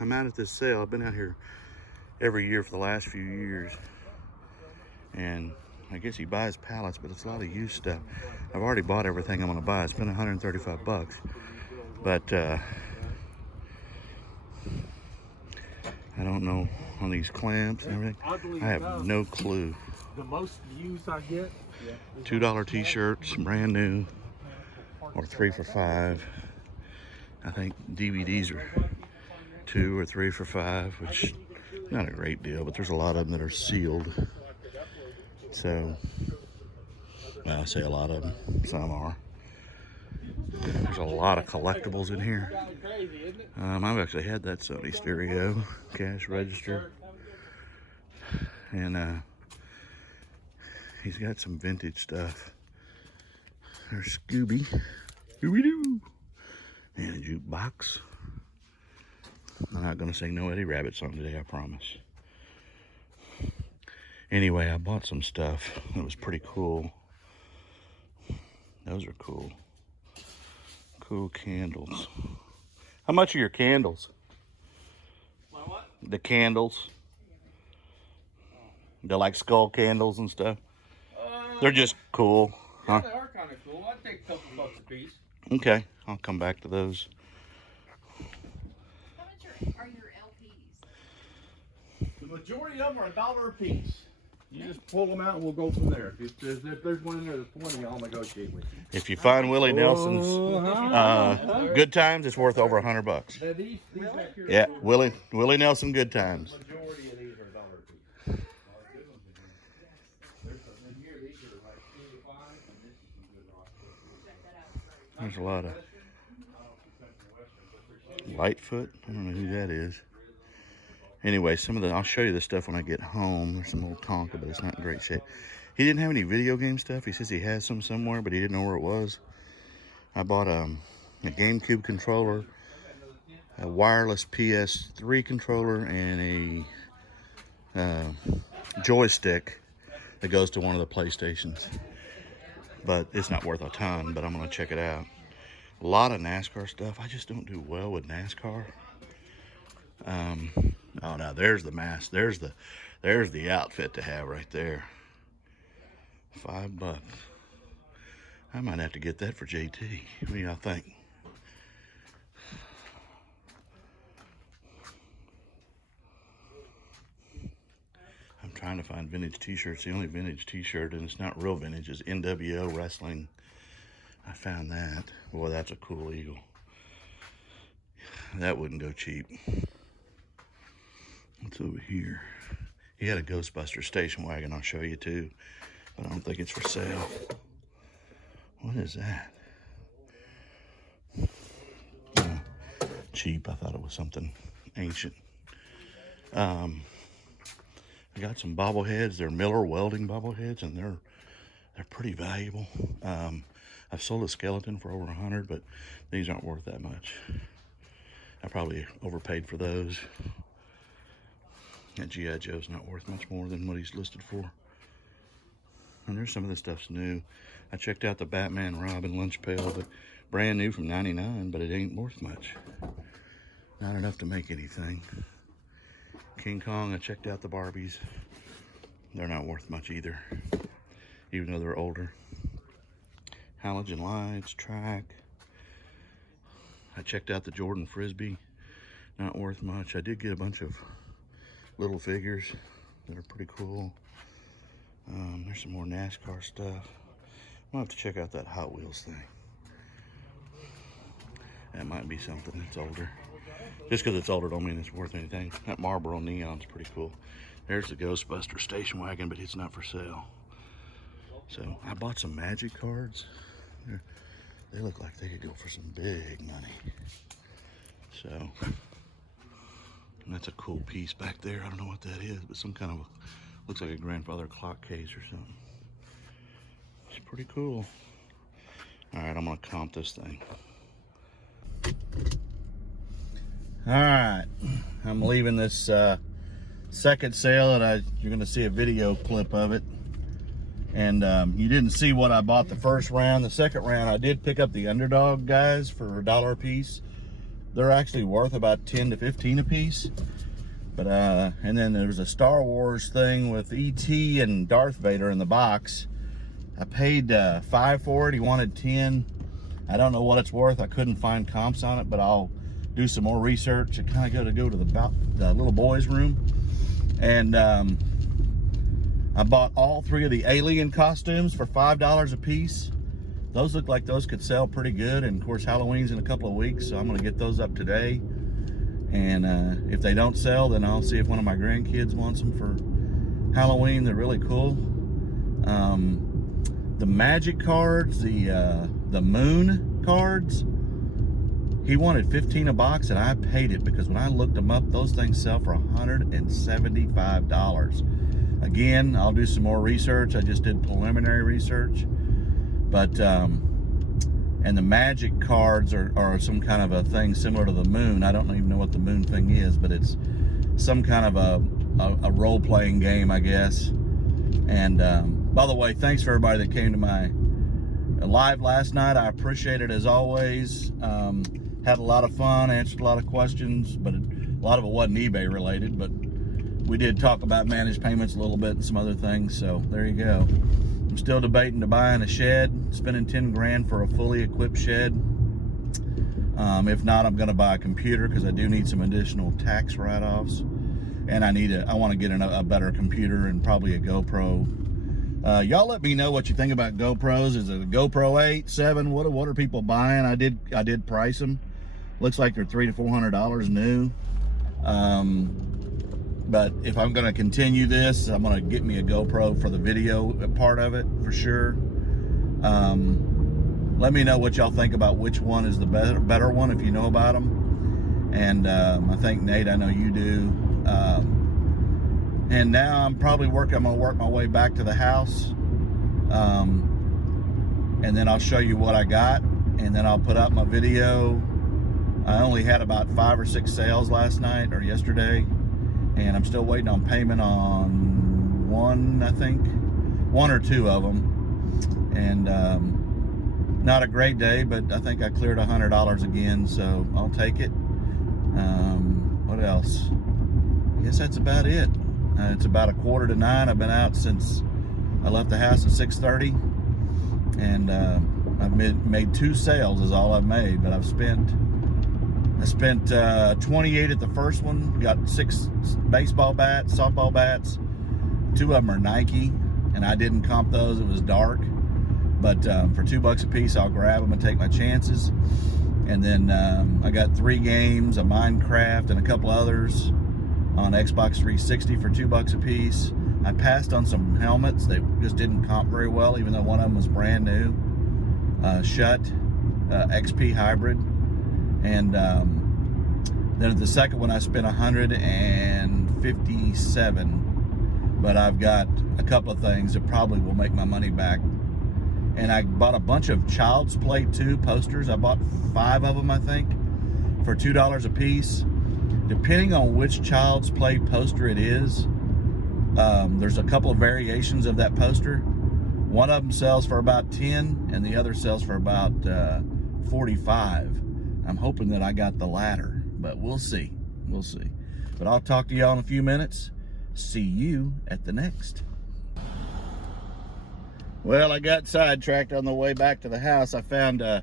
I'm out at this sale. I've been out here every year for the last few years. And I guess he buys pallets, but it's a lot of used stuff. I've already bought everything I'm gonna buy. It's been 135 bucks. But I don't know on these clamps and everything. I have no clue. The most views I get, $2 t-shirts, brand new, or 3 for $5. I think DVDs are 2 or 3 for $5, which not a great deal, but there's a lot of them that are sealed. So, well, I say a lot of them, some are. There's a lot of collectibles in here. I've actually had that Sony stereo, cash register. And he's got some vintage stuff. There's Scooby-Doo, and a jukebox. I'm not gonna say no Eddie Rabbit song today, I promise. Anyway, I bought some stuff that was pretty cool. Those are cool. Cool candles. How much are your candles? my what? The candles. They're like skull candles and stuff. They're just cool. Yeah, they are kind of cool. I'd take a couple bucks a piece. Okay, I'll come back to those. How much are your LPs? The majority of them are $1 a piece. You just pull them out and we'll go from there. If there's one in there that's 20, I'll negotiate with you. If you find Willie Nelson's Good Times, it's worth over 100 bucks. Now these back here, Yeah, Willie Nelson Good Times. the majority of these are $1 a piece. There's some in here, these are like 2 to 5, and this is some good rock. There's a lot of Lightfoot. I don't know who that is. Anyway, I'll show you the stuff when I get home. There's some old Tonka, but it's not in great shape. He didn't have any video game stuff. He says he has some somewhere, but he didn't know where it was. I bought a GameCube controller, a wireless PS3 controller, and a joystick that goes to one of the PlayStations. But it's not worth a ton, but I'm gonna check it out. A lot of NASCAR stuff. I just don't do well with NASCAR. Oh, now there's the mask. There's the outfit to have right there. $5. I might have to get that for JT. What do y'all think? I'm trying to find vintage t-shirts. The only vintage t-shirt, and it's not real vintage, is NWO Wrestling. I found that. Boy, that's a cool eagle. That wouldn't go cheap. What's over here? He had a Ghostbuster station wagon I'll show you too, but I don't think it's for sale. What is that? Cheap. I thought it was something ancient. I got some bobbleheads. They're Miller welding bobbleheads, and they're pretty valuable. I've sold a skeleton for over 100, but these aren't worth that much. I probably overpaid for those. That G.I. Joe's not worth much more than what he's listed for. And there's some of this stuff's new. I checked out the Batman Robin lunch pail, but brand new from '99, but it ain't worth much. Not enough to make anything. King Kong, I checked out the Barbies. They're not worth much either, even though they're older. Halogen lights, track. I checked out the Jordan Frisbee. Not worth much. I did get a bunch of little figures that are pretty cool. There's some more NASCAR stuff. I'll have to check out that Hot Wheels thing. That might be something that's older. Just because it's older don't mean it's worth anything. That Marlboro Neon's pretty cool. There's the Ghostbuster station wagon, but it's not for sale. So I bought some Magic cards. They look like they could go for some big money. So that's a cool piece back there. I don't know what that is, but some kind of looks like a grandfather clock case or something. It's pretty cool. All right, I'm gonna comp this thing. All right, I'm leaving this second sale, and you're gonna see a video clip of it. And you didn't see what I bought the first round. The second round, I did pick up the Underdog guys for $1 a piece. they're actually worth about 10 to 15 a piece. But and then there was a Star Wars thing with E.T. and Darth Vader in the box. I paid $5 for it. He wanted 10. I don't know what it's worth. I couldn't find comps on it, but I'll do some more research. I kind of go to the little boys' room, and I bought all 3 of the alien costumes for $5 a piece. Those look like those could sell pretty good, and of course Halloween's in a couple of weeks, so I'm gonna get those up today. And if they don't sell, then I'll see if one of my grandkids wants them for Halloween. They're really cool. The magic cards, the moon cards, he wanted 15 a box, and I paid it because when I looked them up, those things sell for $175. Again, I'll do some more research. I just did preliminary research. But, and the magic cards are some kind of a thing similar to the moon. I don't even know what the moon thing is, but it's some kind of a role-playing game, I guess. And by the way, thanks for everybody that came to my live last night. I appreciate it as always. Had a lot of fun, answered a lot of questions, but a lot of it wasn't eBay related, but we did talk about managed payments a little bit and some other things, so there you go. I'm still debating to buying a shed, spending 10 grand for a fully equipped shed. If not, I'm gonna buy a computer because I do need some additional tax write-offs. And I want to get a better computer and probably a GoPro. Y'all let me know what you think about GoPros. Is it a GoPro 8, 7? What are people buying? I did price them. Looks like they're $300 to $400 new. But if I'm going to continue this, I'm going to get me a GoPro for the video part of it for sure. Let me know what y'all think about which one is the better one if you know about them. And I think Nate, I know you do. And now I'm going to work my way back to the house. And then I'll show you what I got, and then I'll put out my video. I only had about 5 or 6 sales last night or yesterday, and I'm still waiting on payment on one, I think, 1 or 2 of them. And not a great day, but I think I cleared $100 again, so I'll take it. What else? I guess that's about it. It's about 8:45. I've been out since I left the house at 6:30, and I've made 2 sales is all I've made, but I spent 28 at the first one. Got 6 baseball bats, softball bats. 2 of them are Nike, and I didn't comp those. It was dark, but for $2 a piece, I'll grab them and take my chances. And then I got 3 games, a Minecraft and a couple others on Xbox 360 for $2 a piece. I passed on some helmets. They just didn't comp very well, even though one of them was brand new. Shut XP hybrid. And then the second one I spent $157, but I've got a couple of things that probably will make my money back. And I bought a bunch of Child's Play 2 posters. I bought 5 of them, I think, for $2 a piece. Depending on which Child's Play poster it is, there's a couple of variations of that poster. One of them sells for about 10, and the other sells for about 45. I'm hoping that I got the latter, but we'll see. We'll see. But I'll talk to y'all in a few minutes. See you at the next. Well, I got sidetracked on the way back to the house. I found a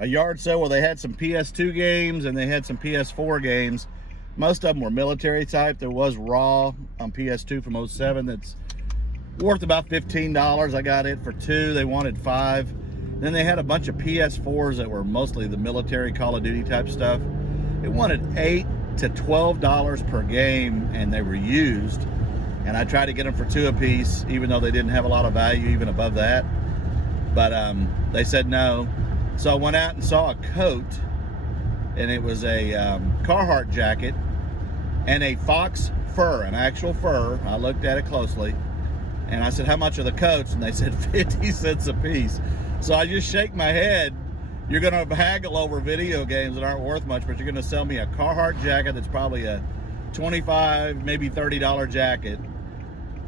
yard sale where they had some PS2 games and they had some PS4 games. Most of them were military type. There was Raw on PS2 from 07 that's worth about $15. I got it for 2. They wanted 5. Then they had a bunch of PS4s that were mostly the military Call of Duty type stuff. It wanted $8 to $12 per game, and they were used. And I tried to get them for 2 a piece, even though they didn't have a lot of value even above that. But they said no. So I went out and saw a coat, and it was a Carhartt jacket and a fox fur, an actual fur. I looked at it closely, and I said, how much are the coats? And they said 50 cents a piece. So I just shake my head. You're going to haggle over video games that aren't worth much, but you're going to sell me a Carhartt jacket that's probably a $25, maybe $30 jacket,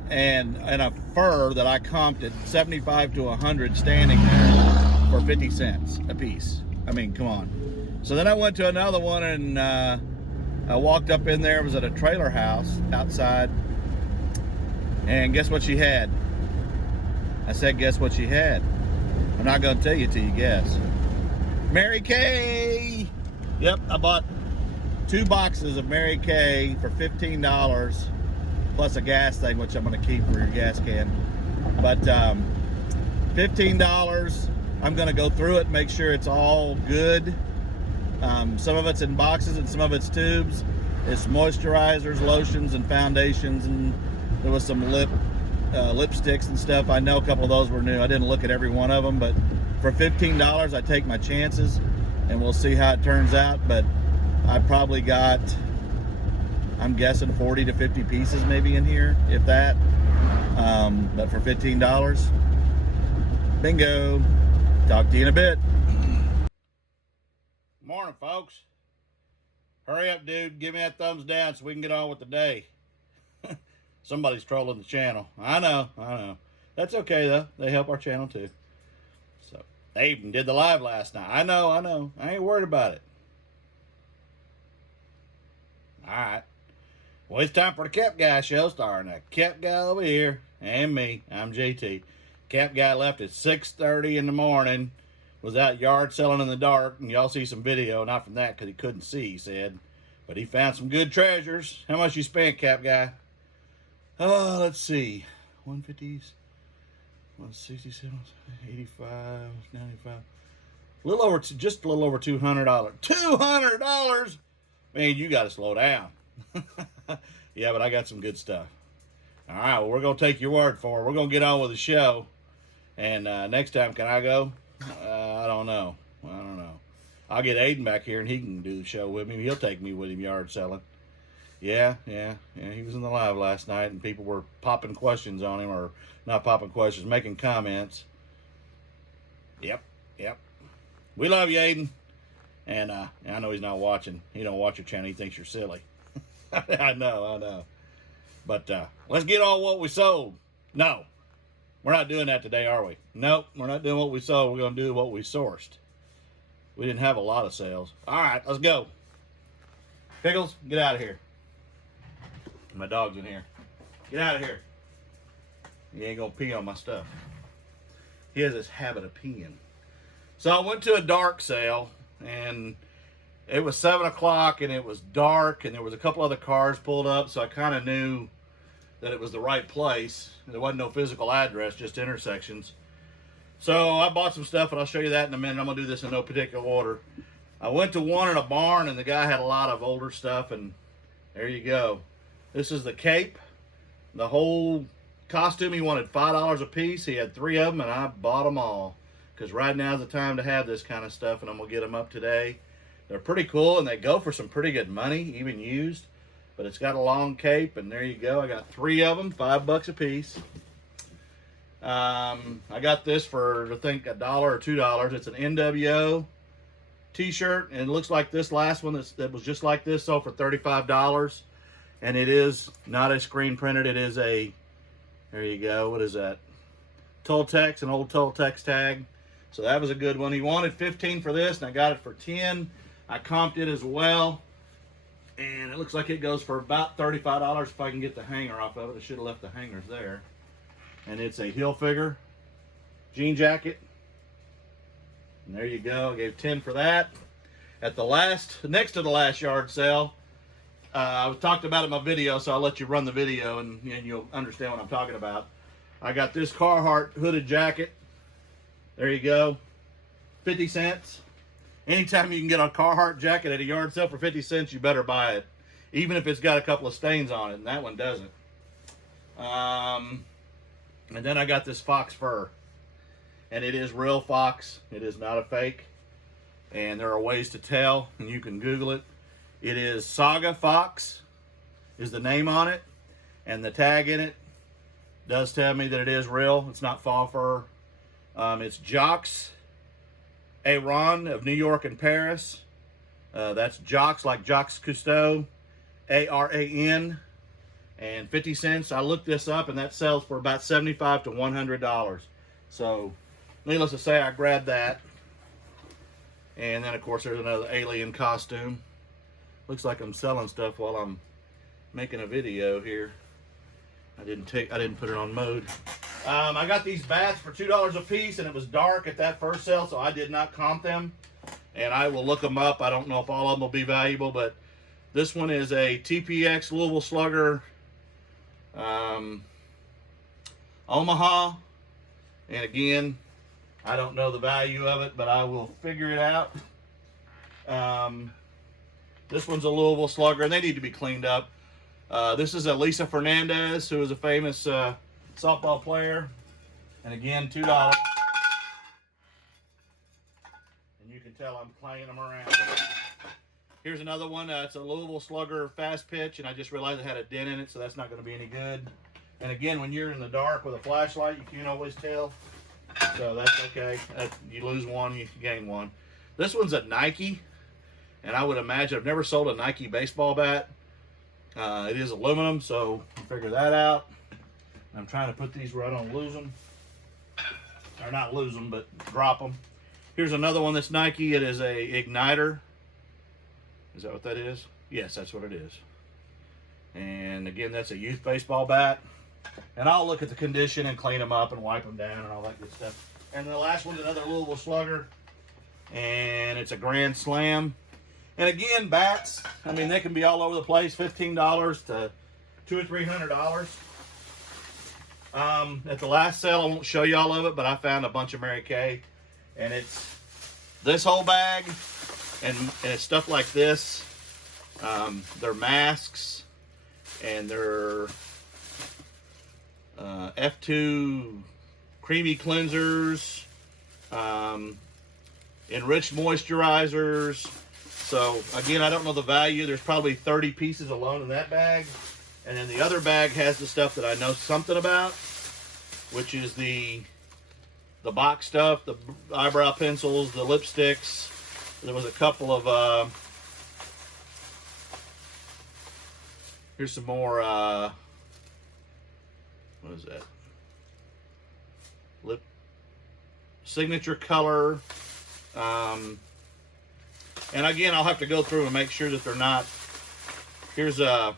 and a fur that I comped at 75 to 100 standing there for 50 cents a piece. I mean, come on. So then I went to another one, and I walked up in there. It was at a trailer house outside. And guess what she had? I said, guess what she had? I'm not going to tell you till you guess. Mary Kay! Yep, I bought 2 boxes of Mary Kay for $15 plus a gas thing, which I'm going to keep for your gas can. But $15. I'm going to go through it, make sure it's all good. Some of it's in boxes and some of it's tubes. It's moisturizers, lotions, and foundations, and there was some lipsticks and stuff. I know a couple of those were new. I didn't look at every one of them, but for $15, I take my chances, and we'll see how it turns out. But I probably got, I'm guessing 40 to 50 pieces maybe in here, if that. But for $15, bingo. Talk to you in a bit. Morning, folks. Hurry up, dude. Give me that thumbs down so we can get on with the day. Somebody's trolling the channel. I know. That's okay, though. They help our channel, too. So, they even did the live last night. I know. I ain't worried about it. All right. Well, it's time for the Cap Guy show, starring the Cap Guy over here and me. I'm JT. Cap Guy left at 6:30 in the morning. Was out yard selling in the dark, and y'all see some video. Not from that, because he couldn't see, he said. But he found some good treasures. How much you spent, Cap Guy? Oh, let's see. 150s, 167, 85, 95. Just a little over $200. $200? Man, you got to slow down. Yeah, but I got some good stuff. All right, well, we're going to take your word for it. We're going to get on with the show. And next time, can I go? I don't know. I'll get Aiden back here, and he can do the show with me. He'll take me with him yard selling. Yeah. He was in the live last night, and people were popping questions on him, or not popping questions, making comments. Yep. We love you, Aiden. And I know he's not watching. He don't watch your channel. He thinks you're silly. I know. But let's get on what we sold. No, we're not doing that today, are we? Nope, we're not doing what we sold. We're going to do what we sourced. We didn't have a lot of sales. All right, let's go. Pickles, get out of here. My dog's in here. Get out of here. He ain't going to pee on my stuff. He has this habit of peeing. So I went to a dark sale, and it was 7 o'clock, and it was dark, and there was a couple other cars pulled up, so I kind of knew that it was the right place. There wasn't no physical address, just intersections. So I bought some stuff, and I'll show you that in a minute. I'm going to do this in no particular order. I went to one in a barn, and the guy had a lot of older stuff, and there you go. This is the cape. The whole costume, he wanted $5 a piece. He had 3 of them, and I bought them all. Because right now is the time to have this kind of stuff, and I'm going to get them up today. They're pretty cool, and they go for some pretty good money, even used. But it's got a long cape, and there you go. I got 3 of them, $5 a piece. I got this for, I think, $1 or $2. It's an NWO t-shirt, and it looks like this last one that was just like this, sold for $35. And it is not a screen printed. It is a, there you go, what is that? Toltex, an old Toltex tag. So that was a good one. He wanted 15 for this, and I got it for 10. I comped it as well, and it looks like it goes for about $35 if I can get the hanger off of it. I should have left the hangers there. And it's a Hilfiger jean jacket. And there you go. I gave 10 for that. At the next to the last yard sale, I talked about it in my video, so I'll let you run the video, and you'll understand what I'm talking about. I got this Carhartt hooded jacket. There you go. 50 cents. Anytime you can get a Carhartt jacket at a yard sale for 50 cents, you better buy it. Even if it's got a couple of stains on it, and that one doesn't. And then I got this fox fur. And it is real fox. It is not a fake. And there are ways to tell, and you can Google it. It is Saga Fox is the name on it. And the tag in it does tell me that it is real. It's not fall fur. It's Jacques Aran of New York and Paris. That's Jacques, like Jacques Cousteau. A-R-A-N. And 50 cents. I looked this up, and that sells for about $75 to $100. So, needless to say, I grabbed that. And then of course there's another alien costume. Looks like I'm selling stuff while I'm making a video here. I didn't put it on mode. I got these bats for $2 a piece, and it was dark at that first sale, so I did not comp them. And I will look them up. I don't know if all of them will be valuable, but this one is a TPX Louisville Slugger Omaha. And again, I don't know the value of it, but I will figure it out. This one's a Louisville Slugger, and they need to be cleaned up. This is Elisa Fernandez, who is a famous softball player. And again, $2. And you can tell I'm playing them around. Here's another one. It's a Louisville Slugger fast pitch, and I just realized it had a dent in it, so that's not going to be any good. And again, when you're in the dark with a flashlight, you can't always tell. So that's okay. You lose one, you gain one. This one's a Nike, and I would imagine, I've never sold a Nike baseball bat. It is aluminum, so you figure that out. I'm trying to put these where I don't lose them. Or not lose them, but drop them. Here's another one that's Nike. It is a Igniter. Is that what that is? Yes, that's what it is. And again, that's a youth baseball bat. And I'll look at the condition and clean them up and wipe them down and all that good stuff. And the last one's another Louisville Slugger. And it's a Grand Slam. And again, bats, I mean, they can be all over the place. $15 to $200 or $300. At the last sale, I won't show you all of it, but I found a bunch of Mary Kay. And it's this whole bag, and it's stuff like this. They're masks, and they're F2 creamy cleansers, enriched moisturizers. So again, I don't know the value. There's probably 30 pieces alone in that bag. And then the other bag has the stuff that I know something about, which is the box stuff, the eyebrow pencils, the lipsticks. There was a couple of, here's some more, what is that? Lip signature color. And again, I'll have to go through and make sure that they're not. Here's a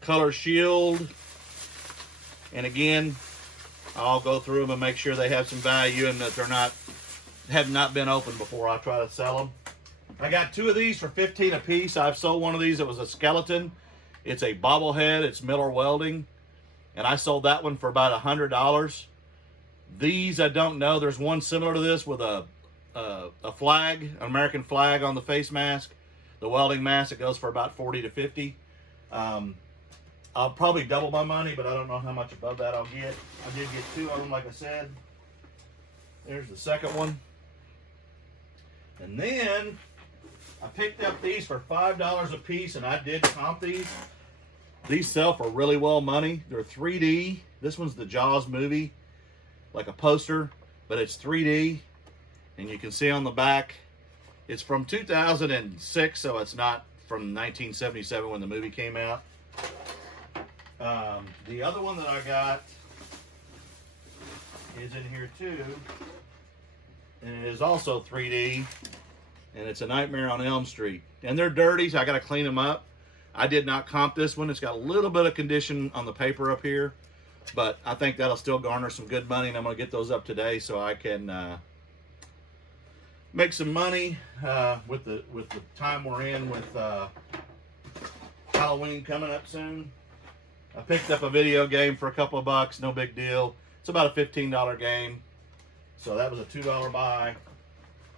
Color Shield. And again, I'll go through them and make sure they have some value and that they're have not been opened before I try to sell them. I got 2 of these for $15 a piece. I've sold one of these. It was a skeleton. It's a bobblehead. It's Miller Welding. And I sold that one for about $100. These, I don't know. There's one similar to this with a flag, an American flag on the face mask. The welding mask, it goes for about $40 to $50. I'll probably double my money, but I don't know how much above that I'll get. I did get 2 of them, like I said. There's the second one. And then I picked up these for $5 a piece, and I did comp these. These sell for really well money. They're 3D. This one's the Jaws movie, like a poster, but it's 3D. And you can see on the back, it's from 2006, so it's not from 1977 when the movie came out. The other one that I got is in here too, and it is also 3D, and it's A Nightmare on Elm Street. And they're dirty, so I got to clean them up. I did not comp this one. It's got a little bit of condition on the paper up here, but I think that'll still garner some good money, and I'm going to get those up today so I can make some money with the time we're in with Halloween coming up soon. I picked up a video game for a couple of bucks, no big deal. It's about a $15 game, so that was a $2 buy.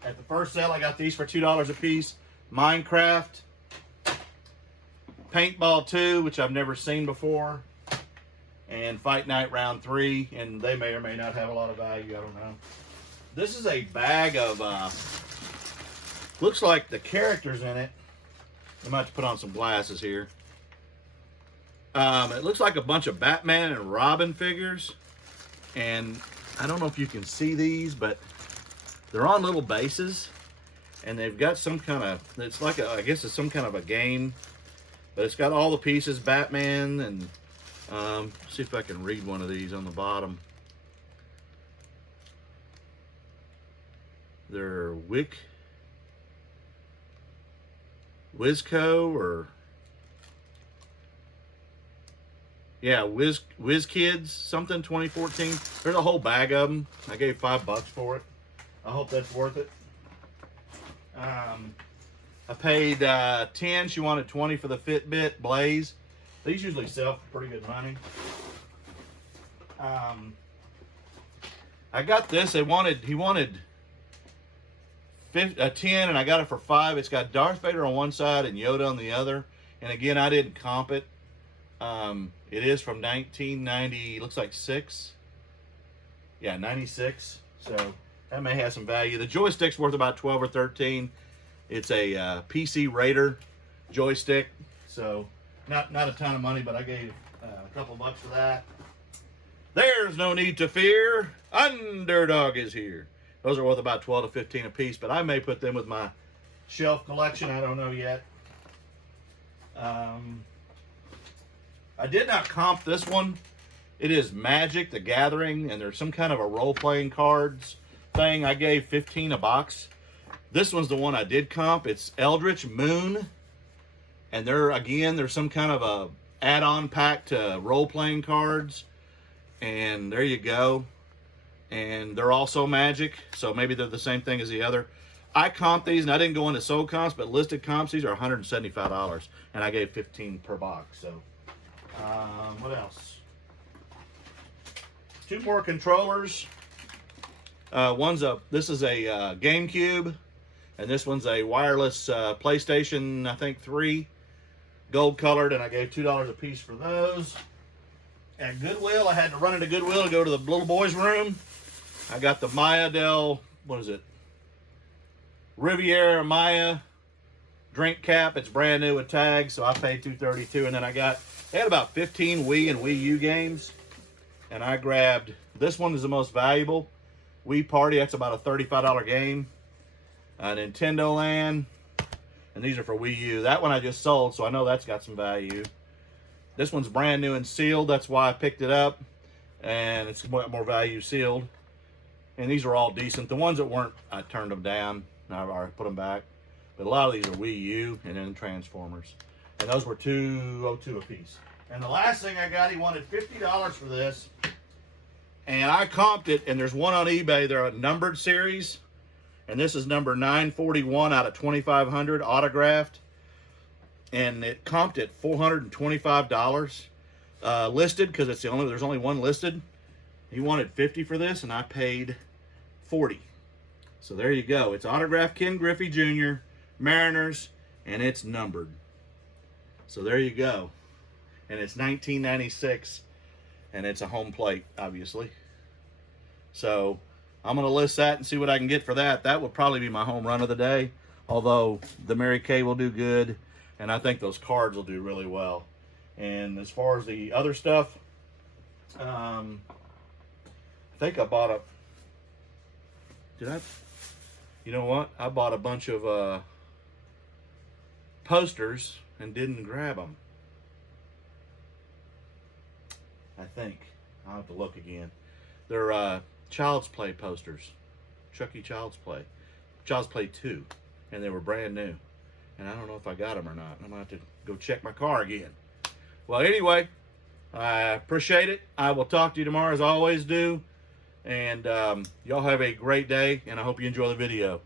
At the first sale, I got these for $2 a piece. Minecraft, Paintball 2, which I've never seen before, and Fight Night Round 3, and they may or may not have a lot of value, I don't know. This is a bag of, looks like the characters in it. I might have to put on some glasses here. It looks like a bunch of Batman and Robin figures. And I don't know if you can see these, but they're on little bases. And they've got some kind of, it's like, I guess it's some kind of a game. But it's got all the pieces, Batman, and see if I can read one of these on the bottom. They're Wizco or yeah, Whiz Kids something 2014. There's a whole bag of them. I gave $5 for it. I hope that's worth it. I paid 10. She wanted 20 for the Fitbit Blaze. These usually sell for pretty good money. I got this. He wanted 10, and I got it for 5. It's got Darth Vader on one side and Yoda on the other. And again, I didn't comp it. It is from 1990. Looks like 6. Yeah, 96. So that may have some value. The joystick's worth about 12 or 13. It's a PC Raider joystick, so not a ton of money, but I gave a couple bucks for that. There's no need to fear. Underdog is here. Those are worth about 12 to 15 a piece, but I may put them with my shelf collection. I don't know yet. I did not comp this one. It is Magic the Gathering, and there's some kind of a role-playing cards thing. I gave 15 a box. This one's the one I did comp. It's Eldritch Moon, and there's some kind of a add-on pack to role-playing cards, and there you go. And they're also Magic, so maybe they're the same thing as the other. I comped these, and I didn't go into sold comps, but listed comps, these are $175, and I gave 15 per box. So, what else? 2 more controllers. This is a GameCube, and this one's a wireless PlayStation, I think 3, gold colored, and I gave $2 a piece for those. At Goodwill, I had to run into Goodwill to go to the little boy's room. I got the Riviera Maya drink cap. It's brand new with tags, so I paid $2.32. And then they had about 15 Wii and Wii U games, and I grabbed, this one is the most valuable, Wii Party. That's about a $35 game. Nintendo Land, and these are for Wii U. That one I just sold, so I know that's got some value. This one's brand new and sealed. That's why I picked it up, and it's more value sealed. And these are all decent. The ones that weren't, I turned them down. I put them back. But a lot of these are Wii U and then Transformers. And those were $2.02 a piece. And the last thing I got, he wanted $50 for this. And I comped it, and there's one on eBay. They're a numbered series. And this is number 941 out of 2,500, autographed. And it comped at $425 listed, because there's only one listed. He wanted $50 for this, and I paid $40. So there you go. It's autographed Ken Griffey Jr., Mariners, and it's numbered. So there you go. And it's 1996, and it's a home plate, obviously. So I'm going to list that and see what I can get for that. That would probably be my home run of the day, although the Mary Kay will do good, and I think those cards will do really well. And as far as the other stuff, I think I bought you know what? I bought a bunch of posters and didn't grab them. I think. I'll have to look again. They're Child's Play posters. Chucky Child's Play. Child's Play 2. And they were brand new. And I don't know if I got them or not. I'm going to have to go check my car again. Well, anyway, I appreciate it. I will talk to you tomorrow as I always do. And y'all have a great day, and I hope you enjoy the video.